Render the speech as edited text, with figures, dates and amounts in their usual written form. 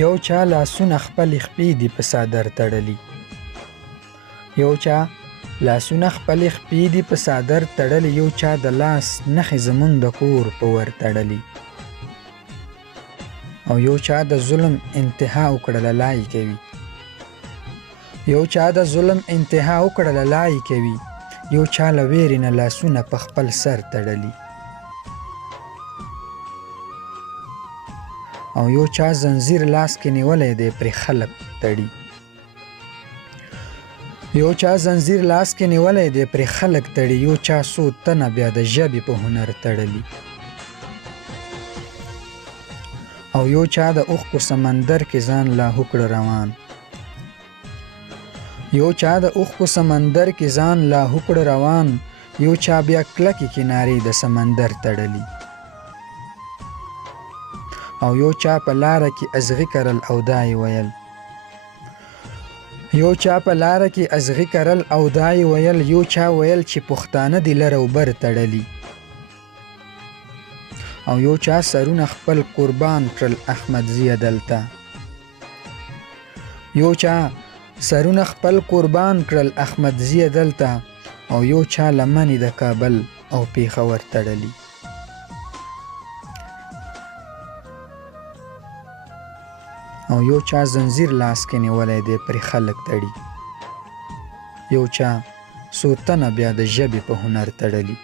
یو چا لاسونه خپل خپې دي په څادر تړلي. یو چا لاسونه خپل خپې دي په څادر تړلي. یو چا د لاس نښې زمونږ د کور په ور تړلي. او یو چا د ظلم انتها وکړله لای کوي. یو چا د ظلم انتها وکړله لای کوي. یو چا له ویرې نه لاسونه په خپل سر تړلي. او یو چا زنځیر لاس کې نیولی دی پرې خلک تړي. یو چا زنځیر لاس کې نیولی دی پرې خلک تړي. یو چا څو تنه بیا د ژبې په هنر تړلي. او یو چا د اوښکو سمندر کې ځان لاهو کړ روان. یو چا د اوښکو سمندر کې ځان لاهو کړ روان. یو چا بیا کلکې کنارې د سمندر تړلي. او یو چا په لاره کې ازغي کرل او دا یې ویل. یو چا په لاره کې ازغي کرل او دا یې ویل. یو چا ویل چې پښتانه دي لر او بر تړلي. او یو چا سرونه خپل قربان کړل احمدزیه دلته. یو چا سرونه خپل قربان کړل احمدزیه دلته. او یو چا لمنې د کابل او پېښور تړلي. او یو چا زنځیر لاس کې نیولی دی پرې خلک تړي. یو چا څو تنه بیا د ژبې په هنر تړلي.